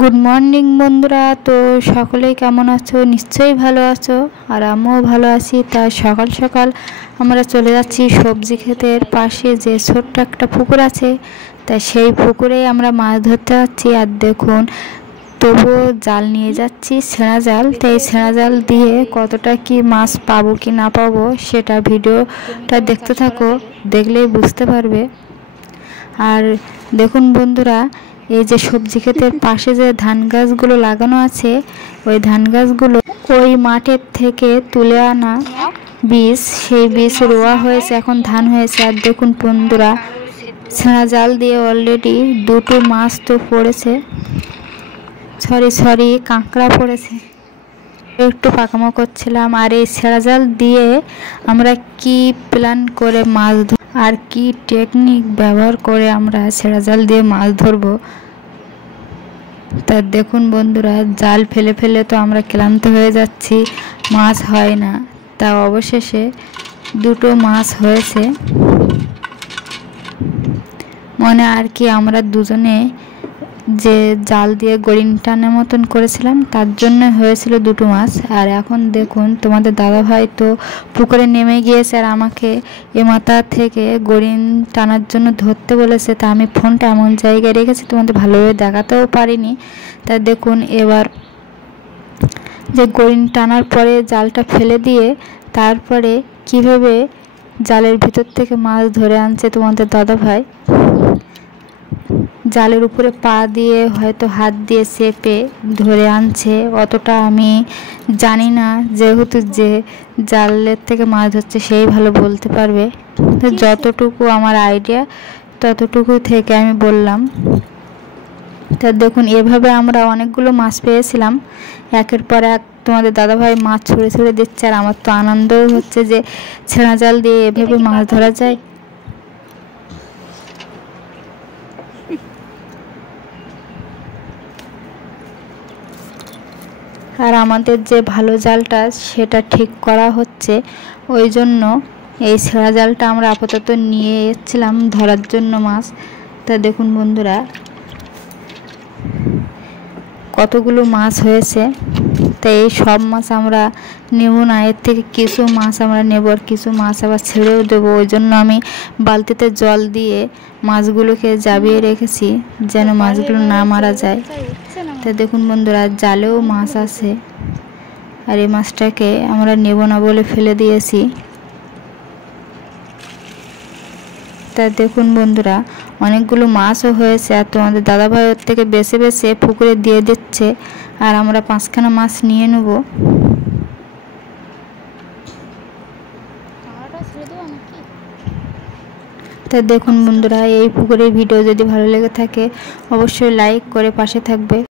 Good morning বন্ধুরা। তো সকলেই কেমন আছো? নিশ্চয়ই ভালো আছো, আর আমিও ভালো আছি। তাই সকাল সকাল আমরা চলে যাচ্ছি সবজি ক্ষেতের পাশে যে ছোট্ট একটা পুকুর আছে, তাই সেই পুকুরেই আমরা মাছ ধরতে যাচ্ছি। আর দেখুন, তবুও জাল নিয়ে যাচ্ছি, ছেঁড়া জাল। তাই ছেঁড়া জাল দিয়ে কতটা কি মাছ পাবো কি না পাবো সেটা ভিডিওটা দেখতে থাকো, দেখলেই বুঝতে পারবে। আর দেখুন বন্ধুরা, এই যে সবজি ক্ষেতের পাশে যে ধান গাছগুলো লাগানো আছে, ওই ধান গাছগুলো ওই মাঠের থেকে তুলে আনা বীজ, সেই বীজ রোয়া হয়েছে, এখন ধান হয়েছে। আর দেখুন বন্ধুরা, ছেঁড়া জাল দিয়ে অলরেডি দুটো মাছ তো পড়েছে, সরি কাঁকড়া পড়েছে। একটু পাকামো করছিলাম। আর এই ছেঁড়া জাল দিয়ে আমরা কি প্ল্যান করে মাছ আর কি টেকনিক ব্যবহার করে আমরা ছেঁড়া জাল দিয়ে মাছ ধরবো, তা দেখুন বন্ধুরা। জাল ফেলে ফেলে তো আমরা ক্লান্ত হয়ে যাচ্ছি, মাছ হয় না। তা অবশেষে দুটো মাছ হয়েছে। মনে আর কি আমরা দুজনে যে জাল দিয়ে গড়িন টানের মতন করেছিলাম, তার জন্য হয়েছিল দুটো মাছ। আর এখন দেখুন, তোমাদের দাদাভাই তো পুকুরে নেমে গিয়েছে আর আমাকে এ মাথা থেকে গড়িন টানার জন্য ধরতে বলেছে। তা আমি ফোনটা এমন জায়গায় রেখেছি, তোমাদের ভালোভাবে দেখাতেও পারিনি। তা দেখুন, এবার যে গড়িন টানার পরে জালটা ফেলে দিয়ে তারপরে কিভাবে জালের ভিতর থেকে মাছ ধরে আনছে তোমাদের দাদাভাই। জালের উপরে পা দিয়ে হয়তো হাত দিয়ে চেপে ধরে আনছে, অতটা আমি জানি না, যেহেতু যে জালের থেকে মাছ ধরছে সেই ভালো বলতে পারবে। তো যতটুকু আমার আইডিয়া ততটুকু থেকে আমি বললাম। তা দেখুন, এভাবে আমরা অনেকগুলো মাছ পেয়েছিলাম, একের পর এক তোমাদের দাদাভাই মাছ ছুঁড়ে ছুঁড়ে দিচ্ছে। আর আমার তো আনন্দও হচ্ছে যে ছেঁড়া জাল দিয়ে এভাবে মাছ ধরা যায়। আর আমাদের যে ভালো জালটা সেটা ঠিক করা হচ্ছে, ওই জন্য এই ছেঁড়া জালটা আমরা আপাতত নিয়ে এসেছিলাম ধরার জন্য মাছ। তা দেখুন বন্ধুরা, কতগুলো মাছ হয়েছে। তাই এই সব মাছ আমরা নেব না, এর থেকে কিছু মাছ আমরা নেব, আর কিছু মাছ আবার ছেড়েও দেবো। ওই জন্য আমি বালতিতে জল দিয়ে মাছগুলোকে জাবিয়ে রেখেছি, যেন মাছগুলো না মারা যায়। তা দেখুন বন্ধুরা, জালেও মাছ আছে, আর এই মাছটাকে আমরা নেব না বলে ফেলে দিয়েছি। তা দেখুন বন্ধুরা, অনেকগুলো মাছও হয়েছে, আর তোমাদের দাদাভাই ওর থেকে বেছে বেছে পুকুরে দিয়ে দিচ্ছে, আর আমরা 5খানা মাছ নিয়ে নেব। তা দেখুন বন্ধুরা, এই পুকুরের ভিডিও যদি ভালো লেগে থাকে অবশ্যই লাইক করে পাশে থাকবে।